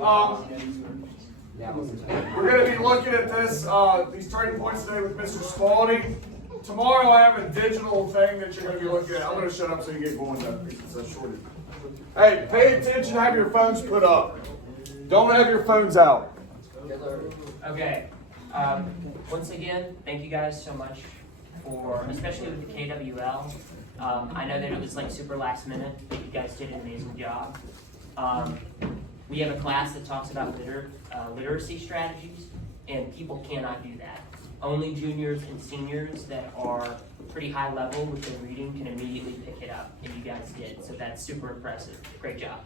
We're going to be looking at this, these turning points today with Mr. Spalding. Tomorrow I have a digital thing that you're going to be looking at. I'm going to shut up so you get going though, because it's shorted. Hey, pay attention, have your phones put up. Don't have your phones out. Okay. Once again, thank you guys so much for, especially with the KWL. I know that it was like super last minute, but you guys did an amazing job. We have a class that talks about literacy strategies, and people cannot do that. Only juniors and seniors that are pretty high level within reading can immediately pick it up, and you guys did, so that's super impressive. Great job.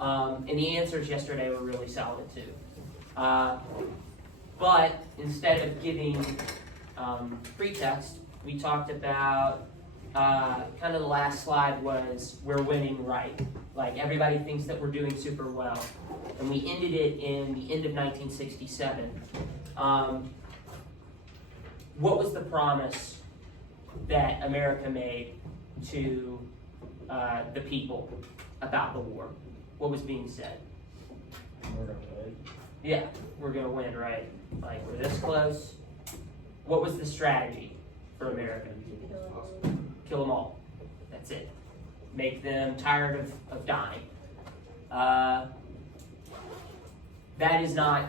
And the answers yesterday were really solid too. But instead of giving pretext, we talked about kind of the last slide was we're winning right. Like everybody thinks that we're doing super well. And we ended it in the end of 1967. What was the promise that America made to the people about the war? What was being said? We're gonna win. Yeah, we're gonna win, right? Like we're this close. What was the strategy for America? Kill them all. That's it. Make them tired of dying. That is not.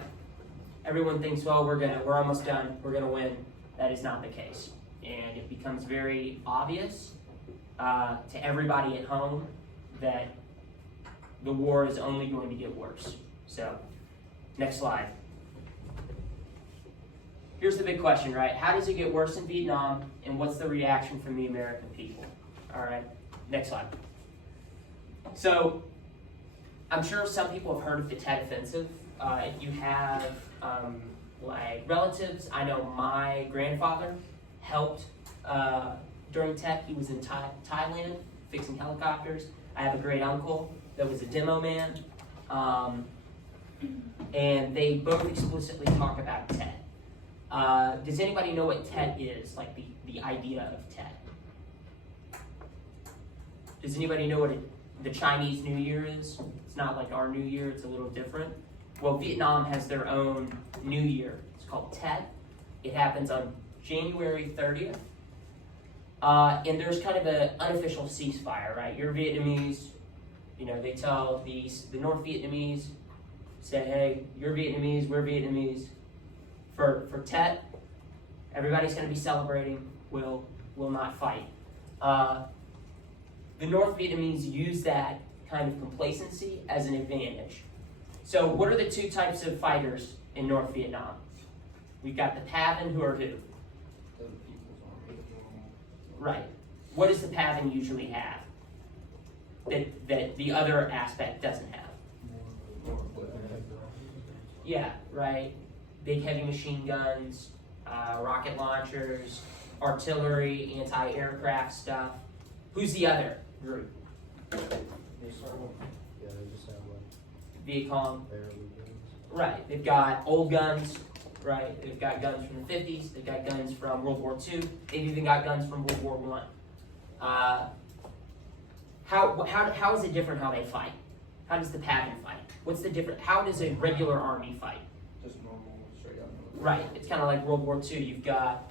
Everyone thinks, well, we're almost done. We're gonna win. That is not the case, and it becomes very obvious to everybody at home that the war is only going to get worse. So, next slide. Here's the big question, right? How does it get worse in Vietnam, and what's the reaction from the American people? All right, next slide. So, I'm sure some people have heard of the Tet Offensive. If you have like relatives, I know my grandfather helped during Tet. He was in Thailand fixing helicopters. I have a great uncle that was a demo man, and they both explicitly talk about Tet. Does anybody know what Tet is, like the idea of Tet? Does anybody know what the Chinese New Year is? It's not like our New Year, it's a little different. Well, Vietnam has their own New Year. It's called Tet. It happens on January 30th. And there's kind of an unofficial ceasefire, right? You're Vietnamese, you know, they tell the North Vietnamese, say, hey, you're Vietnamese, we're Vietnamese. For Tet, everybody's going to be celebrating, will not fight. The North Vietnamese use that kind of complacency as an advantage. So what are the two types of fighters in North Vietnam? We've got the PAVN, who are who? Right. What does the PAVN usually have that the other aspect doesn't have? Yeah, right. Big heavy machine guns, rocket launchers, artillery, anti-aircraft stuff. Who's the other group? Viet Cong. Right. They've got old guns. Right. They've got guns from the 50s. They've got guns from World War II. They've even got guns from World War I. How is it different how they fight? How does the PAVN fight? What's the different? How does a regular army fight? Just normal, straight up. Right. It's kind of like World War II. You've got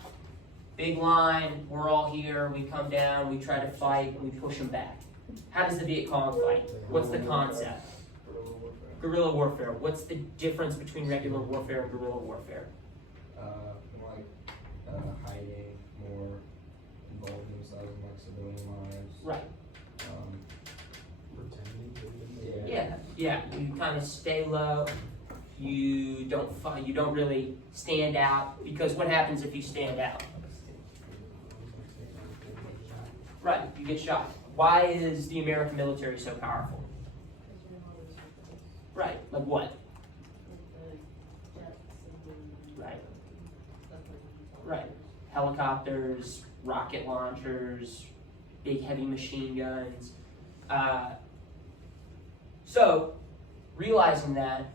big line. We're all here. We come down. We try to fight. And we push them back. How does the Viet Cong fight? What's the concept? Guerrilla warfare. What's the difference between regular warfare and guerrilla warfare? More like hiding, more involved in themselves in like civilian lives. Right. Pretending. Yeah. You kind of stay low. You don't fight. You don't really stand out, because what happens if you stand out? Right. You get shot. Why is the American military so powerful? Right. Like what? Right. Right. Helicopters, rocket launchers, big heavy machine guns. So, realizing that,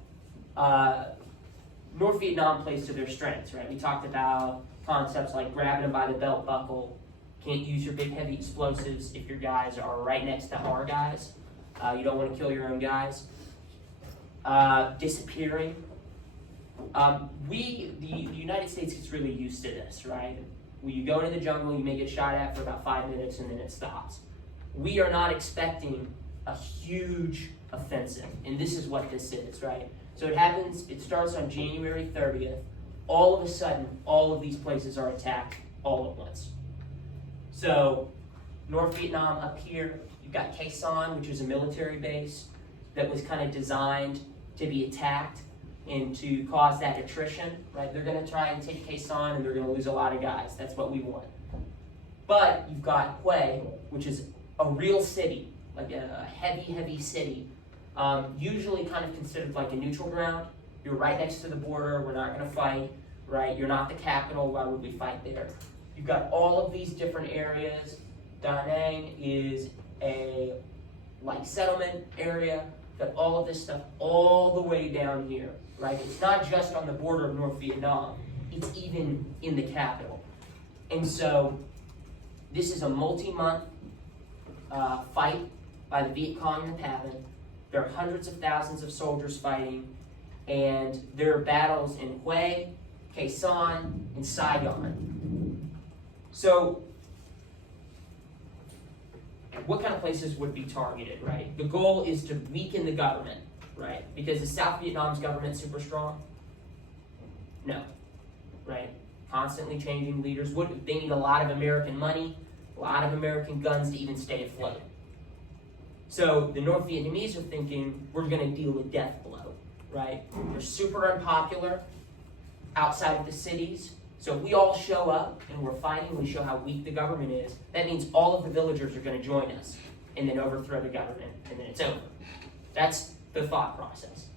North Vietnam plays to their strengths, right? We talked about concepts like grabbing them by the belt buckle. Can't use your big heavy explosives if your guys are right next to our guys. You don't want to kill your own guys. disappearing. The United States gets really used to this, right? When you go into the jungle, you may get shot at for about 5 minutes and then it stops. We are not expecting a huge offensive, and this is what this is, right? So it starts on January 30th. All of a sudden, all of these places are attacked all at once. So, North Vietnam up here, you've got Khe Sanh, which is a military base that was kind of designed to be attacked and to cause that attrition, right? They're going to try and take Khe Sanh and they're going to lose a lot of guys. That's what we want. But you've got Hue, which is a real city, like a heavy city, usually kind of considered like a neutral ground. You're right next to the border. We're not going to fight, right? You're not the capital. Why would we fight there? You've got all of these different areas. Da Nang is a like settlement area. Got all of this stuff all the way down here, right? It's not just on the border of North Vietnam. It's even in the capital. And so this is a multi-month fight by the Viet Cong and the PAVN. There are hundreds of thousands of soldiers fighting, and there are battles in Hue, Khe Sanh, and Saigon. So what kind of places would be targeted, right? The goal is to weaken the government, right? Because the South Vietnam's government's super strong? No, right? Constantly changing leaders. They need a lot of American money, a lot of American guns to even stay afloat. So the North Vietnamese are thinking, we're going to deal a death blow, right? They're super unpopular outside of the cities. So if we all show up and we're fighting, we show how weak the government is, that means all of the villagers are going to join us and then overthrow the government, and then it's over. That's the thought process.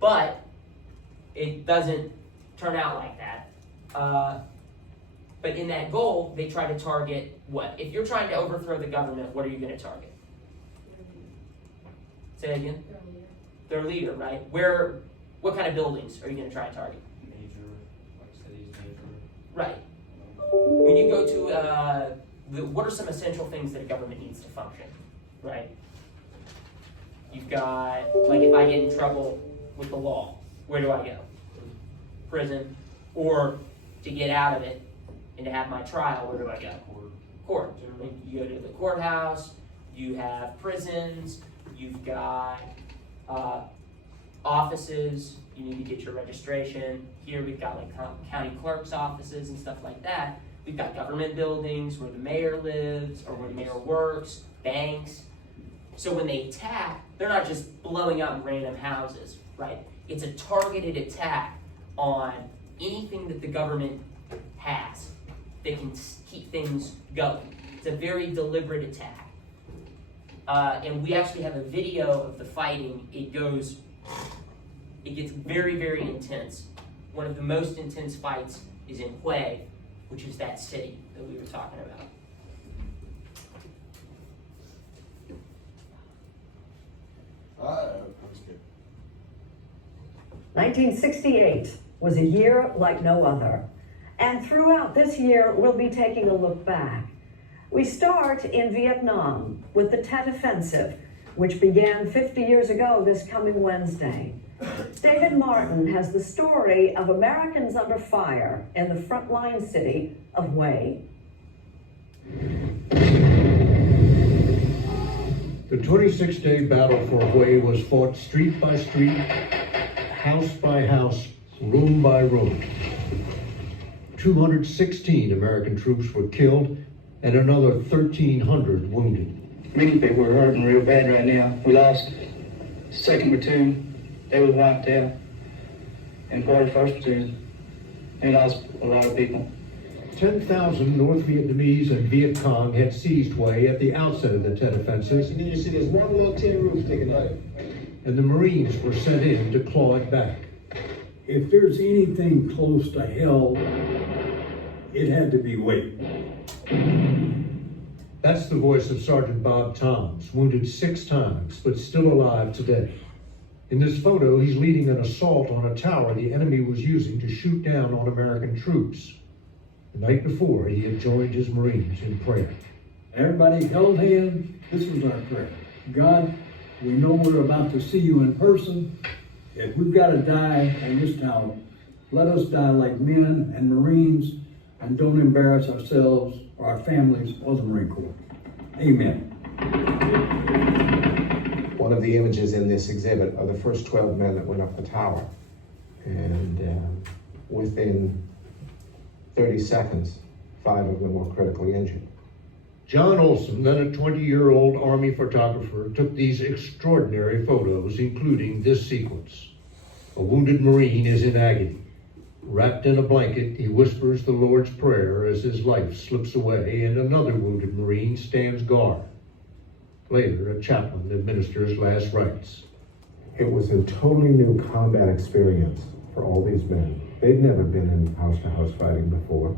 But it doesn't turn out like that. But in that goal, they try to target what? If you're trying to overthrow the government, what are you going to target? Say that again? Their leader, right? What kind of buildings are you going to try and target? Right. When you go to, what are some essential things that a government needs to function, right? You've got, like if I get in trouble with the law, where do I go? Prison. Or to get out of it and to have my trial, where do I go? Court. You go to the courthouse, you have prisons, you've got offices, you need to get your registration. Here we've got like county clerk's offices and stuff like that. We've got government buildings where the mayor lives or where the mayor works, banks. So when they attack, they're not just blowing up random houses, right? It's a targeted attack on anything that the government has that can keep things going. It's a very deliberate attack. And we actually have a video of the fighting. It gets very, very intense. One of the most intense fights is in Hue, which is that city that we were talking about. That's good. 1968 was a year like no other. And throughout this year, we'll be taking a look back. We start in Vietnam with the Tet Offensive, which began 50 years ago this coming Wednesday. David Martin has the story of Americans under fire in the frontline city of Hue. The 26-day battle for Hue was fought street by street, house by house, room by room. 216 American troops were killed and another 1,300 wounded. Many people are hurting real bad right now. We lost 2nd Platoon. They were wiped out. And 41st Platoon. They lost a lot of people. 10,000 North Vietnamese and Viet Cong had seized Hue at the outset of the Tet Offensive. And then you see there's one little tin roof sticking out. And the Marines were sent in to claw it back. If there's anything close to hell, it had to be Hue. That's the voice of Sergeant Bob Toms, wounded 6 times, but still alive today. In this photo, he's leading an assault on a tower the enemy was using to shoot down on American troops. The night before, he had joined his Marines in prayer. Everybody held hands. This was our prayer. God, We know we're about to see you in person. If we've got to die in this town, let us die like men and Marines, and don't embarrass ourselves or our families or the Marine Corps. Amen. One of the images in this exhibit are the first 12 men that went up the tower. And within 30 seconds, 5 of them were critically injured. John Olson, then a 20-year-old Army photographer, took these extraordinary photos, including this sequence. A wounded Marine is in agony. Wrapped in a blanket, he whispers the Lord's Prayer as his life slips away, and another wounded Marine stands guard. Later, a chaplain administers last rites. It was a totally new combat experience for all these men. They'd never been in house-to-house fighting before.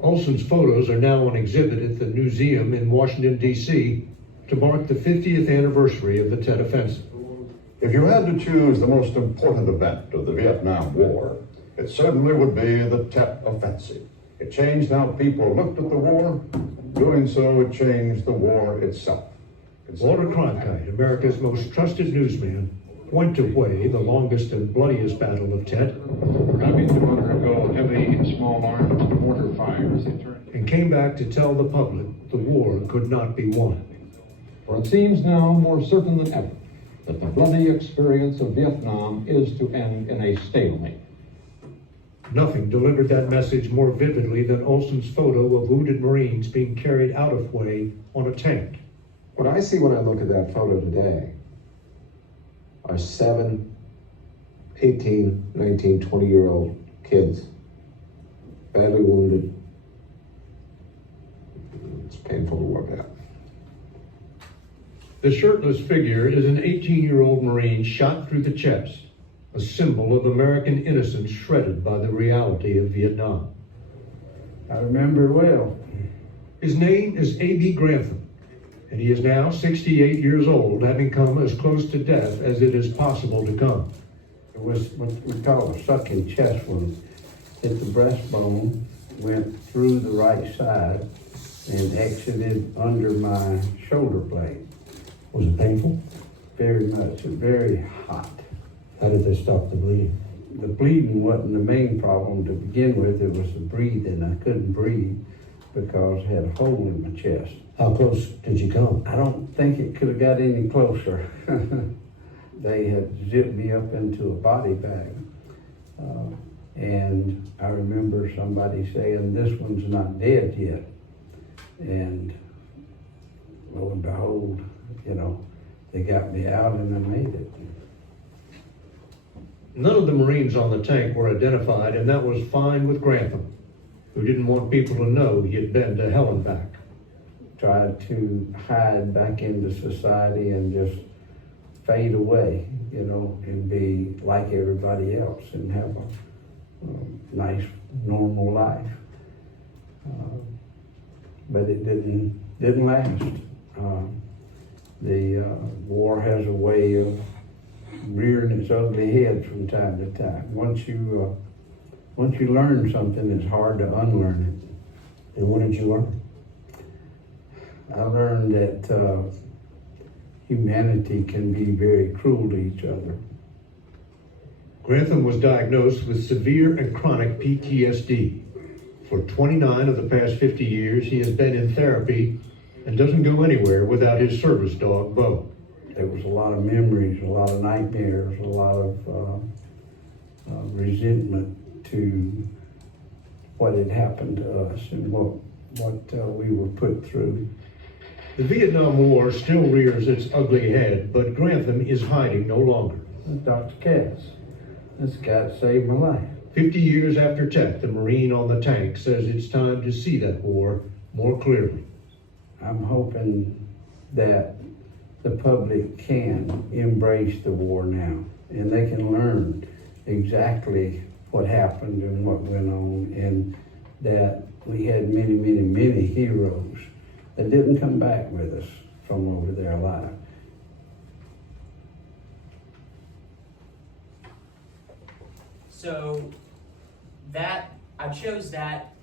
Olson's photos are now on exhibit at the museum in Washington, D.C. to mark the 50th anniversary of the Tet Offensive. If you had to choose the most important event of the Vietnam War, it certainly would be the Tet Offensive. It changed how people looked at the war. Doing so, it changed the war itself. Walter Cronkite, America's most trusted newsman, went to Hue, the longest and bloodiest battle of Tet, having to undergo heavy and small arms mortar fires. and came back to tell the public the war could not be won. For it seems now more certain than ever that the bloody experience of Vietnam is to end in a stalemate. Nothing delivered that message more vividly than Olson's photo of wounded Marines being carried out of Hue on a tank. What I see when I look at that photo today are 7, 18, 19, 20-year-old kids, badly wounded. It's painful to look at. The shirtless figure is an 18-year-old Marine shot through the chest, a symbol of American innocence shredded by the reality of Vietnam. I remember well. His name is A.B. Grantham, and he is now 68 years old, having come as close to death as it is possible to come. It was what we call a sucking chest wound. Hit the breastbone, went through the right side, and exited under my shoulder blade. Was it painful? Very much, very hot. How did they stop the bleeding? The bleeding wasn't the main problem to begin with, it was the breathing. I couldn't breathe because I had a hole in my chest. How close did you come? I don't think it could have got any closer. They had zipped me up into a body bag. And I remember somebody saying, "This one's not dead yet." And lo and behold, they got me out and I made it. None of the Marines on the tank were identified, and that was fine with Grantham, who didn't want people to know he had been to hell and back. Tried to hide back into society and just fade away, and be like everybody else and have a nice, normal life. But it didn't last. The war has a way of rearing its ugly head from time to time. Once you learn something, it's hard to unlearn it. And what did you learn? I learned that humanity can be very cruel to each other. Grantham was diagnosed with severe and chronic PTSD. For 29 of the past 50 years, he has been in therapy and doesn't go anywhere without his service dog, Bo. There was a lot of memories, a lot of nightmares, a lot of resentment to what had happened to us and what we were put through. The Vietnam War still rears its ugly head, but Grantham is hiding no longer. Dr. Cass, this guy saved my life. 50 years after Tet, the Marine on the tank says it's time to see that war more clearly. I'm hoping that the public can embrace the war now, and they can learn exactly what happened and what went on, and that we had many, many, many heroes that didn't come back with us from over there alive. So I chose that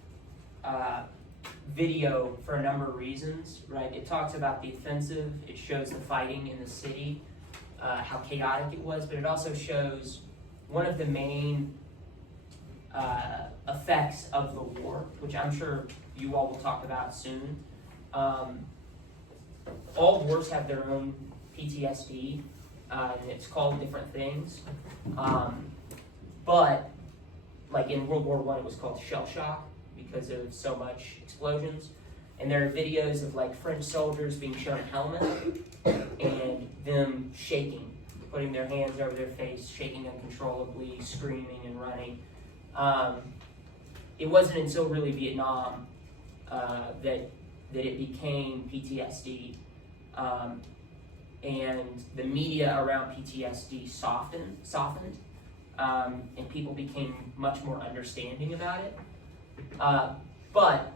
video for a number of reasons, right? It talks about the offensive, it shows the fighting in the city, how chaotic it was, but it also shows one of the main effects of the war, which I'm sure you all will talk about soon. All wars have their own PTSD, and it's called different things. But like in World War I, it was called shell shock because of so much explosions. And there are videos of like French soldiers being shown a helmet and them shaking, putting their hands over their face, shaking uncontrollably, screaming and running. It wasn't until really Vietnam that it became PTSD. And the media around PTSD softened, and people became much more understanding about it. But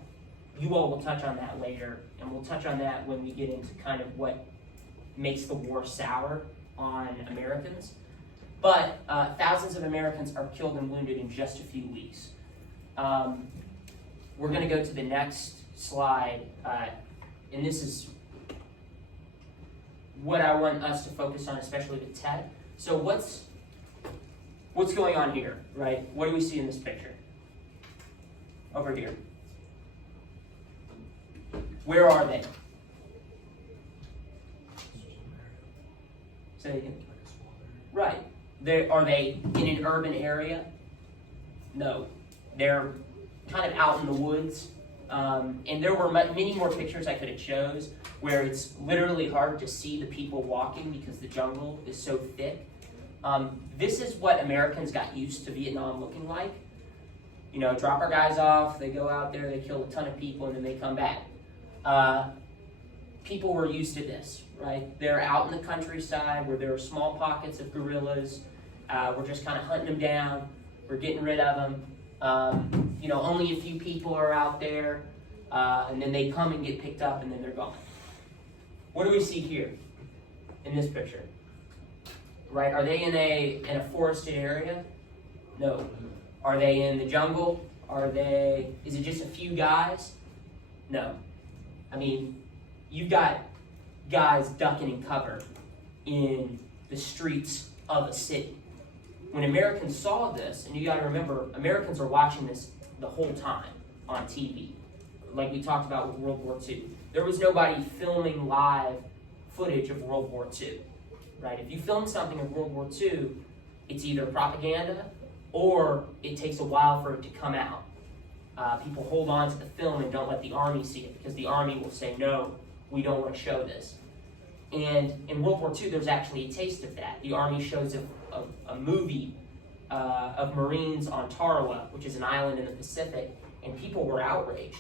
you all will touch on that later, and we'll touch on that when we get into kind of what makes the war sour on Americans. But thousands of Americans are killed and wounded in just a few weeks. We're going to go to the next slide, and this is what I want us to focus on, especially with Ted. So what's going on here, right? What do we see in this picture? Over here. Where are they? Say it again. Right. Are they in an urban area? No. They're kind of out in the woods. And there were many more pictures I could have chose where it's literally hard to see the people walking because the jungle is so thick. This is what Americans got used to Vietnam looking like. You know, drop our guys off, they go out there, they kill a ton of people, and then they come back. People were used to this, right? They're out in the countryside where there are small pockets of guerrillas. We're just kind of hunting them down. We're getting rid of them. You know, only a few people are out there, and then they come and get picked up, and then they're gone. What do we see here in this picture? Right? Are they in a forested area? No. Are they in the jungle? Is it just a few guys? No. I mean, you've got guys ducking in cover in the streets of a city. When Americans saw this, and you got to remember, Americans are watching this the whole time on TV, like we talked about with World War II. There was nobody filming live footage of World War II, right? If you film something of World War II, it's either propaganda or it takes a while for it to come out. People hold on to the film and don't let the army see it because the army will say, no, we don't want to show this. And in World War II, there's actually a taste of that. The army shows a movie of Marines on Tarawa, which is an island in the Pacific, and people were outraged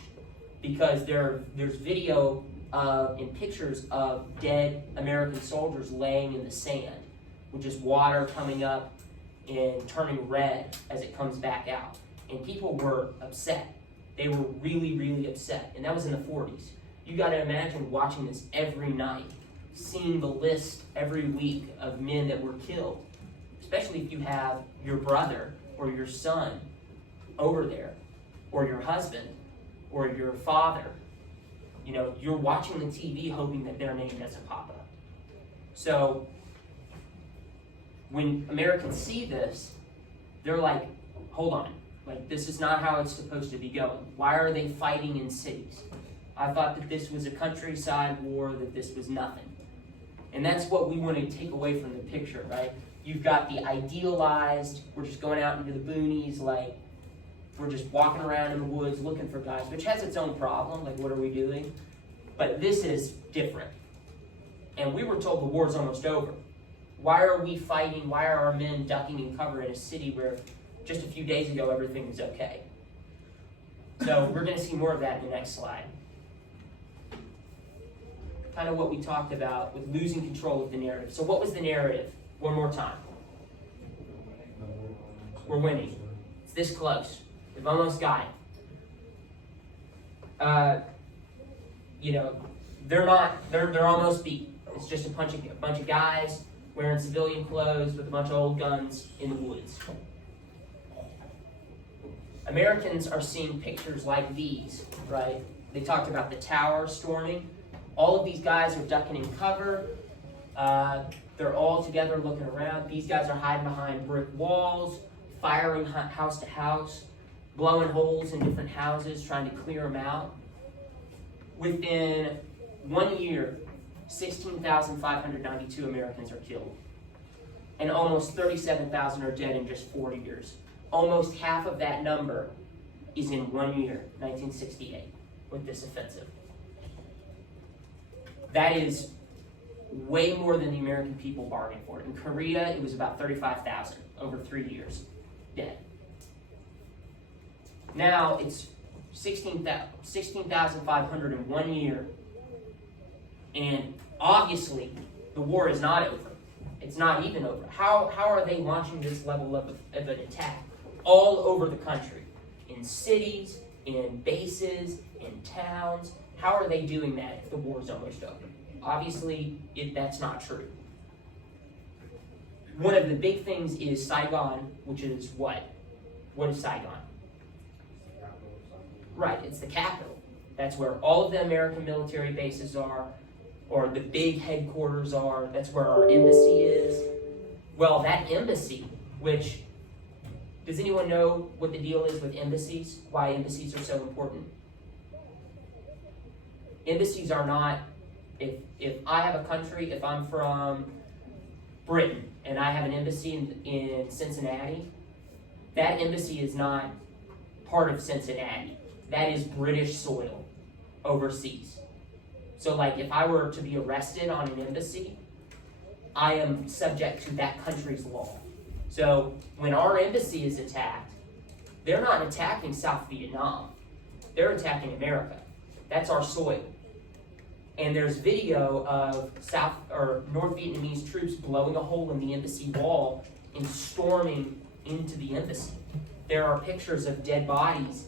because there's video and pictures of dead American soldiers laying in the sand, with just water coming up and turning red as it comes back out. And people were upset. They were really, really upset. And that was in the 40s. You got to imagine watching this every night, seeing the list every week of men that were killed, especially if you have your brother or your son over there, or your husband, or your father. You know, you're watching the TV hoping that their name doesn't pop up. So when Americans see this, they're like, hold on, like this is not how it's supposed to be going. Why are they fighting in cities? I thought that this was a countryside war, that this was nothing. And that's what we want to take away from the picture, right? You've got the idealized, we're just going out into the boonies, like we're just walking around in the woods looking for guys, which has its own problem, like what are we doing? But this is different. And we were told the war's almost over. Why are we fighting? Why are our men ducking and cover in a city where just a few days ago everything was okay? So we're going to see more of that in the next slide. Kind of what we talked about with losing control of the narrative. So what was the narrative? One more time. We're winning. It's this close. We've almost got it. You know, they're almost beat. It's just a bunch of guys wearing civilian clothes with a bunch of old guns in the woods. Americans are seeing pictures like these, right? They talked about the tower storming. All of these guys are ducking in cover. They're all together looking around. These guys are hiding behind brick walls, firing house to house, blowing holes in different houses, trying to clear them out. Within 1 year, 16,592 Americans are killed. And almost 37,000 are dead in just 4 years. Almost half of that number is in 1 year, 1968, with this offensive. That is way more than the American people bargained for. In Korea, it was about 35,000 over 3 years dead. Now it's 16,500 in 1 year, and obviously the war is not over. It's not even over. How are they launching this level of an attack all over the country? In cities, in bases, in towns. How are they doing that if the war is almost over? Obviously, that's not true. One of the big things is Saigon, which is what? What is Saigon? Right, it's the capital. That's where all of the American military bases are, or the big headquarters are. That's where our embassy is. Well, that embassy, which, does anyone know what the deal is with embassies? Why embassies are so important? Embassies are not, if I have a country, if I'm from Britain and I have an embassy in Cincinnati, that embassy is not part of Cincinnati. That is British soil overseas. So like if I were to be arrested on an embassy, I am subject to that country's law. So when our embassy is attacked, they're not attacking South Vietnam. They're attacking America. That's our soil. And there's video of North Vietnamese troops blowing a hole in the embassy wall and storming into the embassy. There are pictures of dead bodies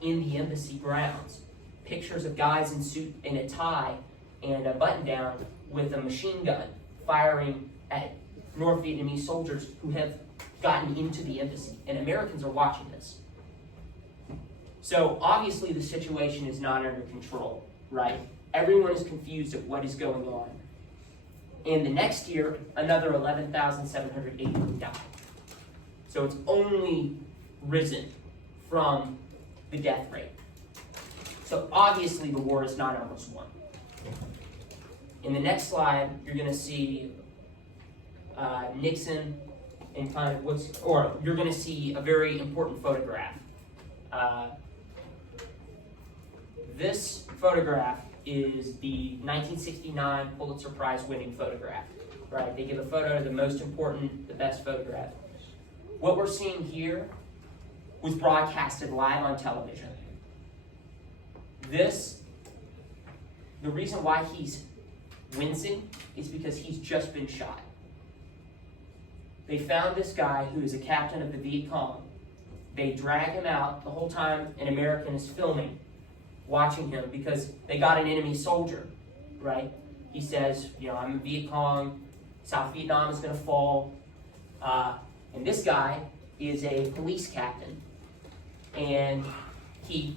in the embassy grounds. Pictures of guys in suit and a tie and a button down with a machine gun firing at North Vietnamese soldiers who have gotten into the embassy. And Americans are watching this. So obviously the situation is not under control, right? Everyone is confused at what is going on. And the next year, another 11,780 died. So it's only risen from the death rate. So obviously the war is not almost won. In the next slide, you're going to see Nixon and kind of you're going to see a very important photograph. This photograph is the 1969 Pulitzer Prize winning photograph, right? They give a photo to the most important, the best photograph. What we're seeing here was broadcasted live on television. The reason why he's wincing is because he's just been shot. They found this guy who is a captain of the Viet Cong. They drag him out the whole time an American is filming, watching him because they got an enemy soldier, right? He says, I'm a Viet Cong, South Vietnam is gonna fall. And this guy is a police captain. And he,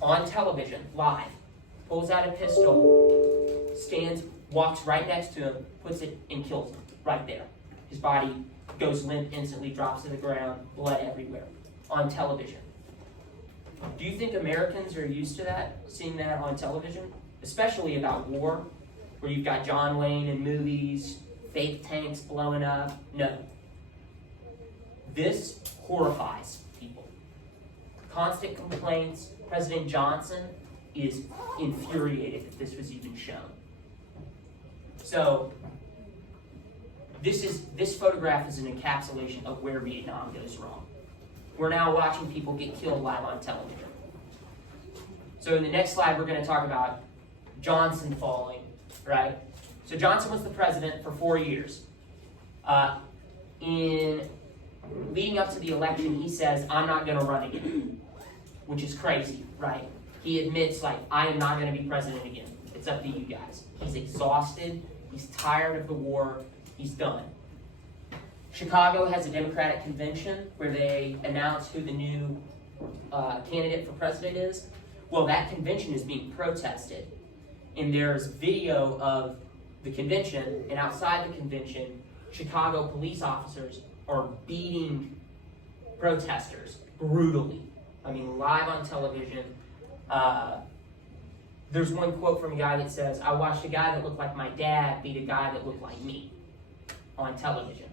on television, live, pulls out a pistol, walks right next to him, puts it and kills him right there. His body goes limp instantly, drops to the ground, blood everywhere, on television. Do you think Americans are used to that, seeing that on television? Especially about war, where you've got John Wayne in movies, fake tanks blowing up? No. This horrifies people. Constant complaints. President Johnson is infuriated that this was even shown. So, this photograph is an encapsulation of where Vietnam goes wrong. We're now watching people get killed live on television. So in the next slide, we're going to talk about Johnson falling, right? So Johnson was the president for 4 years. In leading up to the election, he says, I'm not going to run again, which is crazy, right? He admits, I am not going to be president again. It's up to you guys. He's exhausted. He's tired of the war. He's done. Chicago has a Democratic convention where they announce who the new candidate for president is. Well, that convention is being protested. And there's video of the convention, and outside the convention, Chicago police officers are beating protesters brutally. I mean, live on television. There's one quote from a guy that says, "I watched a guy that looked like my dad beat a guy that looked like me on television."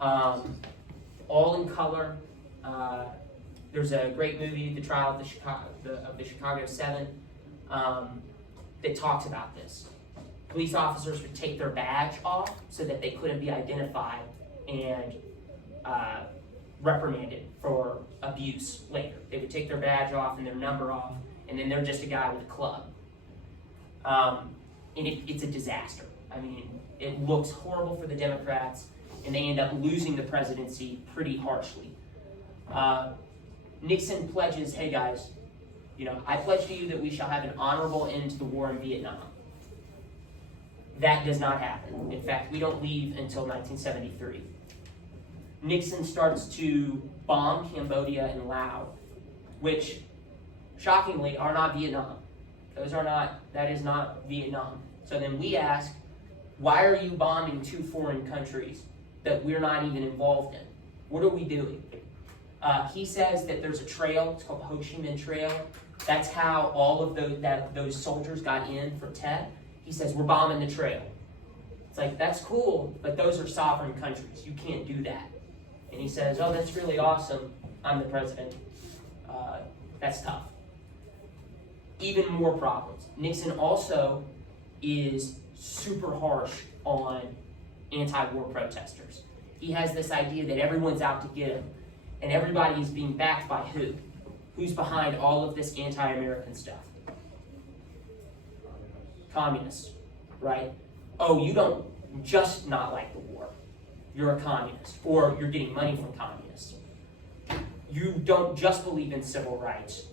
All in color. There's a great movie, The Trial of the Chicago 7, that talks about this. Police officers would take their badge off so that they couldn't be identified and reprimanded for abuse later. They would take their badge off and their number off, and then they're just a guy with a club. And it's a disaster. I mean, it looks horrible for the Democrats, and they end up losing the presidency pretty harshly. Nixon pledges, "Hey guys, I pledge to you that we shall have an honorable end to the war in Vietnam." That does not happen. In fact, we don't leave until 1973. Nixon starts to bomb Cambodia and Laos, which, shockingly, are not Vietnam. That is not Vietnam. So then we ask, why are you bombing two foreign countries that we're not even involved in? What are we doing? He says that there's a trail, it's called the Ho Chi Minh Trail. That's how all of those soldiers got in from Tet. He says, we're bombing the trail. It's like, that's cool, but those are sovereign countries. You can't do that. And he says, oh, that's really awesome. I'm the president. That's tough. Even more problems. Nixon also is super harsh on anti-war protesters. He has this idea that everyone's out to get him, and everybody is being backed by who? Who's behind all of this anti-American stuff? Communists, right? Oh, you don't just not like the war. You're a communist, or you're getting money from communists. You don't just believe in civil rights.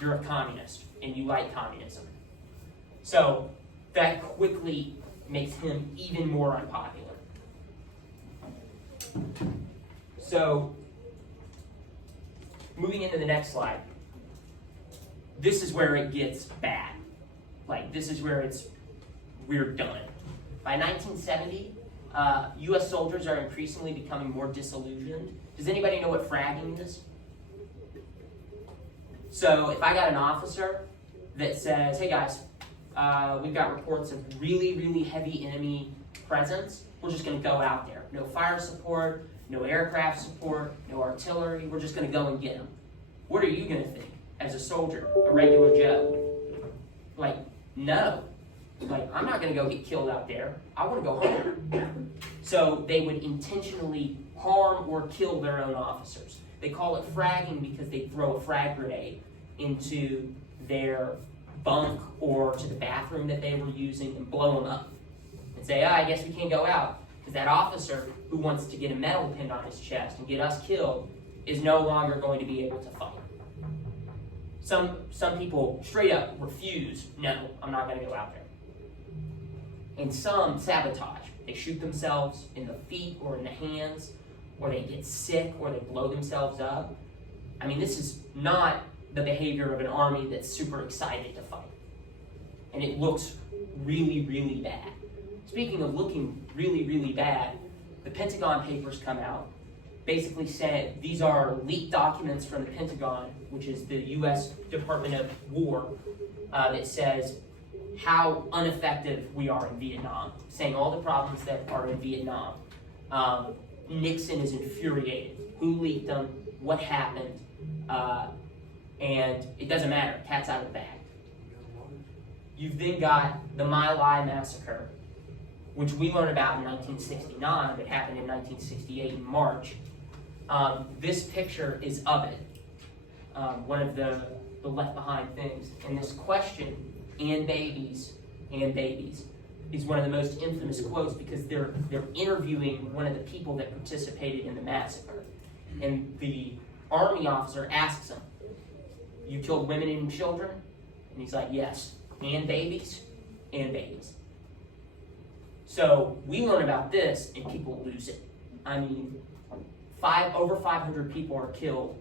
You're a communist, and you like communism. So that quickly makes him even more unpopular. So, moving into the next slide. This is where it gets bad. Like, this is where we're done. By 1970, U.S. soldiers are increasingly becoming more disillusioned. Does anybody know what fragging is? So if I got an officer that says, hey guys, we've got reports of really, really heavy enemy presence, we're just going to go out there. No fire support, no aircraft support, no artillery, we're just going to go and get them. What are you going to think as a soldier, a regular Joe? Like, no. Like, I'm not going to go get killed out there. I want to go home. So they would intentionally harm or kill their own officers. They call it fragging because they throw a frag grenade into their bunk or to the bathroom that they were using and blow them up. And say, I guess we can't go out. Because that officer who wants to get a medal pinned on his chest and get us killed is no longer going to be able to fight. Some people straight up refuse, no, I'm not going to go out there. And some sabotage. They shoot themselves in the feet or in the hands, or they get sick, or they blow themselves up. I mean, this is not the behavior of an army that's super excited to fight. And it looks really, really bad. Speaking of looking really, really bad, the Pentagon papers come out, basically saying these are leaked documents from the Pentagon, which is the U.S. Department of War, that says how ineffective we are in Vietnam, saying all the problems that are in Vietnam. Nixon is infuriated. Who leaked them? What happened? And it doesn't matter. Cat's out of the bag. You've then got the My Lai massacre, which we learned about in 1969, that happened in 1968 in March. This picture is of it, one of the left behind things. And this question, and babies, is one of the most infamous quotes because they're interviewing one of the people that participated in the massacre. And the army officer asks him, you killed women and children? And he's like, yes, and babies. So we learn about this and people lose it. I mean, over 500 people are killed.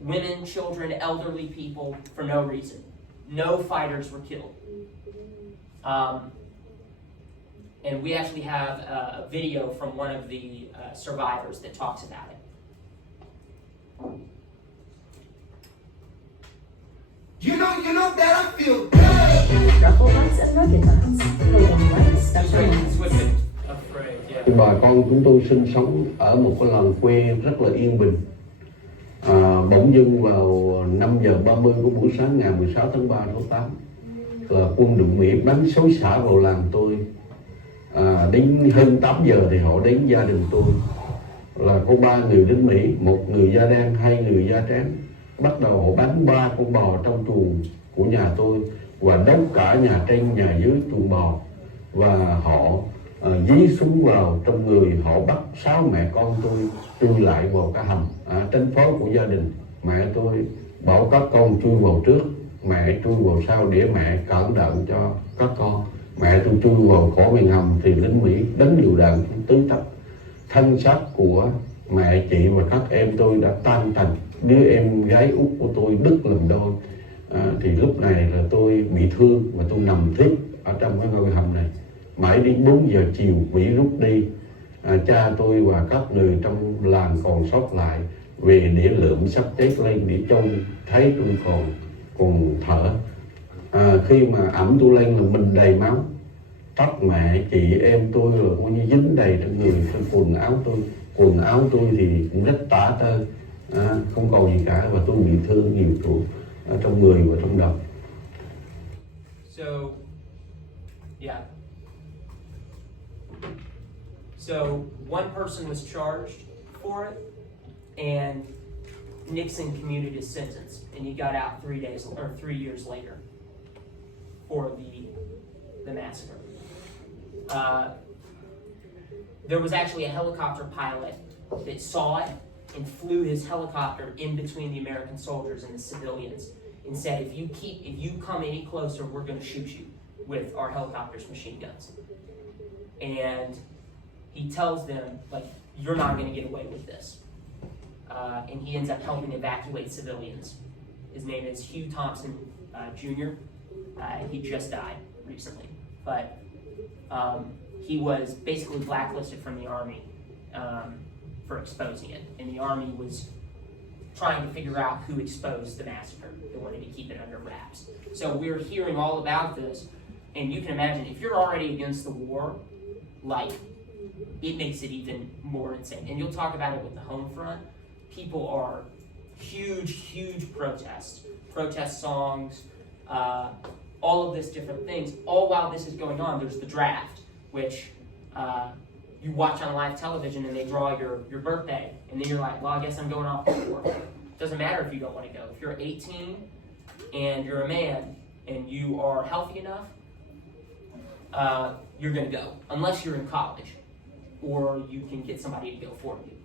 Women, children, elderly people for no reason. No fighters were killed. And we actually have a video from one of the survivors that talks about it. You know that I feel good. Ruffle nuts and rugged nuts, holding right special nuts. Switch it. Afraid, yeah. Bà con chúng tôi sinh sống ở một cái làng quê rất là yên bình. Bỗng dưng vào 5 giờ 30 của buổi sáng ngày 16 tháng 3 tháng 8 là quân đội Mỹ bắn xối xả vào làng tôi. Đến hơn 8 giờ thì họ đến gia đình tôi, là có 3 người lính Mỹ, 1 người da đen, 2 người da trắng. Bắt đầu họ bắn 3 con bò trong chuồng của nhà tôi và đốt cả nhà trên nhà dưới chuồng bò, và họ dí súng vào trong người. Họ bắt 6 mẹ con tôi chui lại vào cái hầm tránh phó của gia đình. Mẹ tôi bảo các con chui vào trước, mẹ chui vào sau để mẹ cẩn thận cho các con. Mẹ tôi chui vào khỏi miệng hầm thì lính Mỹ đánh lựu đạn tứ tấp. Thân xác của mẹ, chị và các em tôi đã tan tành. Đứa em gái út của tôi đứt làm đôi. Thì lúc này là tôi bị thương và tôi nằm thiếp ở trong cái ngôi hầm này. Mãi đến 4 giờ chiều Mỹ rút đi. Cha tôi và các người trong làng còn sót lại về để lượm xác chết lên để chôn, thấy tôi còn thở. Khi mà ẩm tôi lên là mình đầy máu. Tóc mẹ, chị em tôi là coi như dính đầy trên người, trên quần áo tôi. Quần áo tôi thì cũng rất tả tơi, không còn gì cả, và tôi bị thương nhiều chỗ trong người và trong đầu. So, yeah. So, one person was charged for it, and Nixon commuted his sentence, and he got out 3 years later for the massacre. There was actually a helicopter pilot that saw it and flew his helicopter in between the American soldiers and the civilians and said, if you come any closer, we're going to shoot you with our helicopter's machine guns. And he tells them, like, you're not going to get away with this. And he ends up helping evacuate civilians. His name is Hugh Thompson Jr. He just died recently, but he was basically blacklisted from the Army for exposing it. And the Army was trying to figure out who exposed the massacre. They wanted to keep it under wraps. So we're hearing all about this, and you can imagine, if you're already against the war, like, it makes it even more insane. And you'll talk about it with the home front. People are huge protest songs, all of this different things. All while this is going on, there's the draft, which you watch on live television, and they draw your birthday, and then you're like, well, I guess I'm going off to war. Doesn't matter if you don't want to go. If you're 18 and you're a man and you are healthy enough, you're going to go, unless you're in college, or you can get somebody to go for you.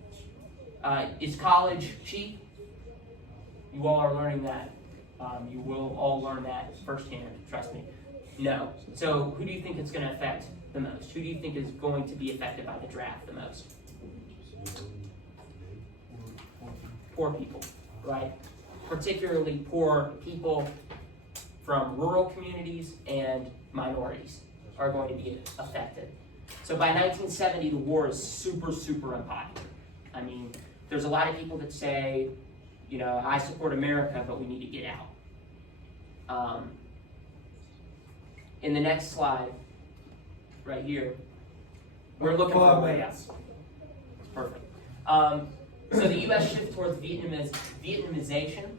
Is college cheap? You all are learning that. You will all learn that firsthand, trust me. No. So who do you think it's going to affect the most? Who do you think is going to be affected by the draft the most? Poor people, right? Particularly poor people from rural communities and minorities are going to be affected. So by 1970, the war is super unpopular. I mean, there's a lot of people that say, you know, I support America, but we need to get out. In the next slide, right here, we're looking for a way out. It's perfect. So the U.S. shift towards Vietnamization.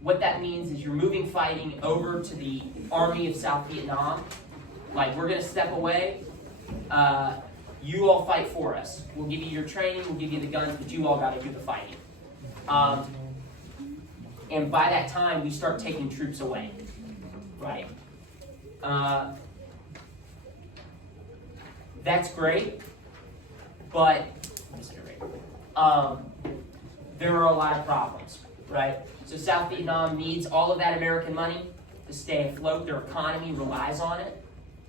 What that means is you're moving fighting over to the Army of South Vietnam. Like, we're going to step away. You all fight for us. We'll give you your training, we'll give you the guns, but you all got to do the fighting. And by that time, we start taking troops away, right? That's great, but there are a lot of problems, right? So South Vietnam needs all of that American money to stay afloat. Their economy relies on it.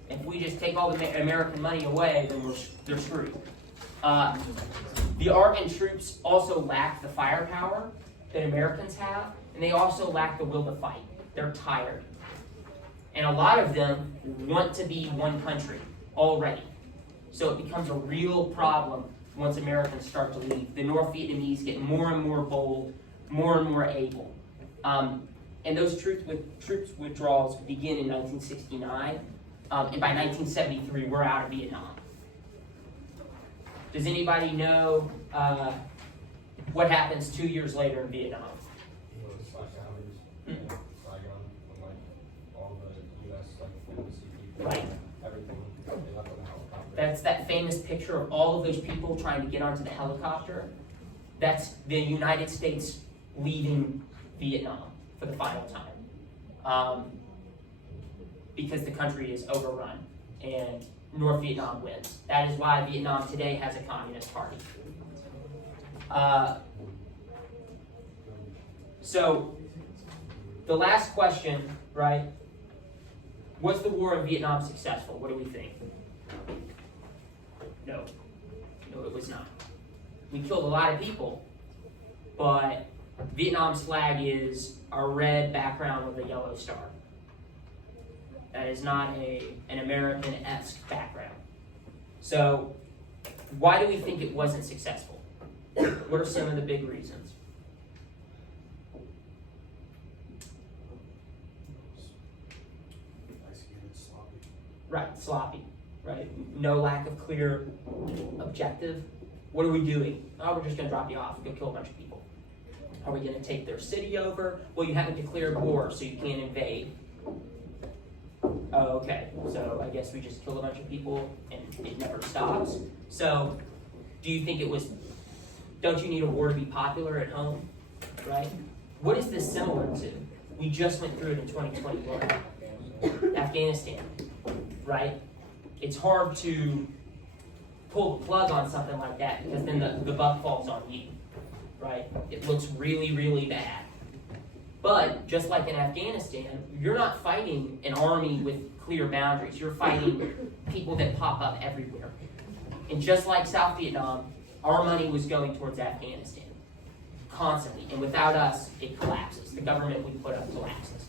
If we just take all the American money away, then they're screwed. The ARGN troops also lack the firepower that Americans have, and they also lack the will to fight. They're tired. And a lot of them want to be one country already. So it becomes a real problem once Americans start to leave. The North Vietnamese get more and more bold, more and more able. And those troops withdrawals begin in 1969. And by 1973, we're out of Vietnam. Does anybody know what happens 2 years later in Vietnam? Saigon, when like all the U.S. like embassy people, Right. everything, they left on the helicopter. That's that famous picture of all of those people trying to get onto the helicopter. That's the United States leaving Vietnam for the final time. Because the country is overrun and North Vietnam wins. That is why Vietnam today has a communist party. So the last question, right? Was the war in Vietnam successful? What do we think? No. No, it was not. We killed a lot of people, but Vietnam's flag is a red background with a yellow star. That is not an American-esque background. So why do we think it wasn't successful? What are some of the big reasons? Right, sloppy, right? No lack of clear objective. What are we doing? Oh, we're just gonna drop you off and go kill a bunch of people. Are we gonna take their city over? Well, you haven't declared war, so you can't invade. Oh, okay, so I guess we just killed a bunch of people and it never stops. So, do you think it was, don't you need a war to be popular at home, right? What is this similar to? We just went through it in 2021. Afghanistan, right? It's hard to pull the plug on something like that because then the buck falls on you, right? It looks really, really bad. But just like in Afghanistan, you're not fighting an army with clear boundaries. You're fighting people that pop up everywhere. And just like South Vietnam, our money was going towards Afghanistan constantly. And without us, it collapses. The government we put up collapses.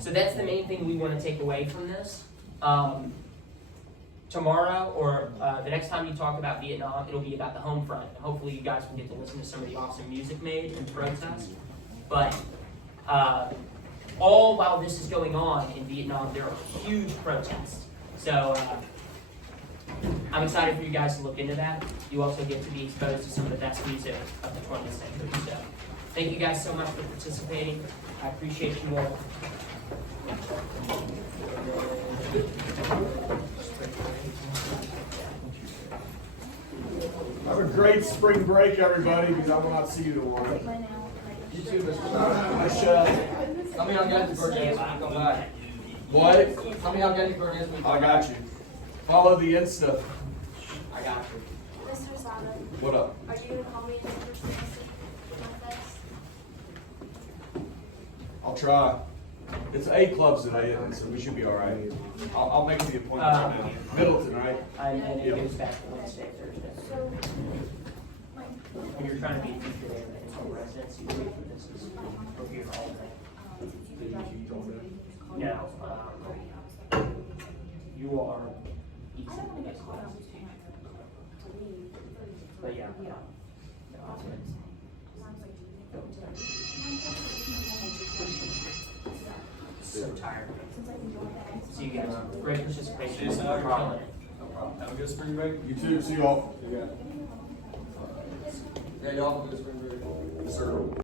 So that's the main thing we want to take away from this. Tomorrow or the next time you talk about Vietnam, it'll be about the home front. And hopefully you guys can get to listen to some of the awesome music made in protest. But all while this is going on in Vietnam, there are huge protests. So I'm excited for you guys to look into that. You also get to be exposed to some of the best music of the 20th century. So thank you guys so much for participating. I appreciate you all. Have a great spring break, everybody, because I will not see you tomorrow. You too, Mr. I should. Tell me how good the birthday is when you come back. What? Tell me how good the birthday is when you come I back. got you. Follow the Insta. I got you. Mr. Sada, What up? are you gonna call me in the first semester with my face? I'll try. It's 8 clubs today, so we should be all right. I'll make the appointment right now. Middleton, right? And it goes back to Wednesday, Thursday. So, like, When you're trying to be a teacher there, and it's all residents, you wait for this is over here all day. No, you are easy. I don't wanna get caught up to leave. But yeah. So tired. See you guys. Great participation. See you, No sir. problem. Have a good spring break. You too. See y'all. Yeah, y'all have a good spring break. Yes, sir.